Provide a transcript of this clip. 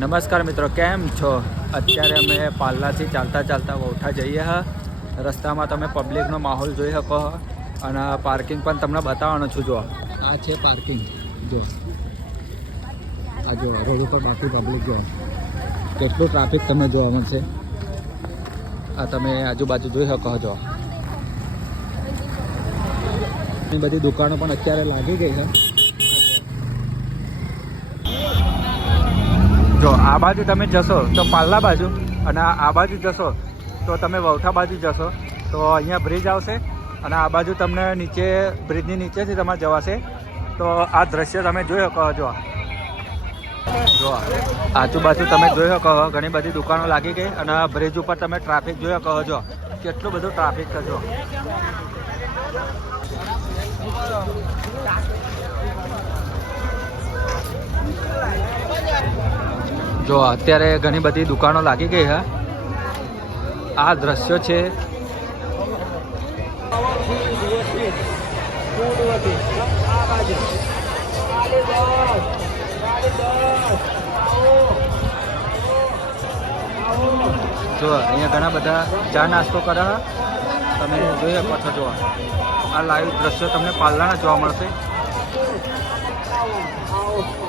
નમસ્કાર મિત્રો, કેમ છો? અત્યારે અમે પાલ્લાથી ચાલતા ચાલતા વૌઠા જઈએ હા. રસ્તામાં તમે પબ્લિકનો માહોલ જોઈ શકો અને પાર્કિંગ પણ તમને બતાવવાનો છું. જો આ છે પાર્કિંગ. જો આ જો રોડ ઉપર બાકી પબ્લિક જો કેટલું ટ્રાફિક તમને જોવા મળશે. આ તમે આજુબાજુ જોઈ શકો છો. ઘણી બધી દુકાનો પણ અત્યારે લાગી ગઈ છે. જો આ બાજુ તમે જશો તો પાલ્લા બાજુ, અને આ બાજુ જશો તો તમે વૌઠા બાજુ જશો તો અહીંયા બ્રિજ આવશે, અને આ બાજુ તમને નીચે બ્રિજની નીચેથી તમારે જવાશે. તો આ દ્રશ્ય તમે જોઈ શકો છો. જો આજુબાજુ તમે જોઈ શકો ઘણી બધી દુકાનો લાગી ગઈ, અને બ્રિજ ઉપર તમે ટ્રાફિક જોઈ શકો છો. કેટલું બધું ટ્રાફિક છે. જો અત્યારે ઘણી બધી દુકાનો લાગી ગઈ છે. આ દ્રશ્યો છે. જો અહીંયા ઘણા બધા ચા નાસ્તો કરે તમે જોઈ શકો છો. જો આ લાઈવ દ્રશ્યો તમને પાલ્લાના જોવા મળશે.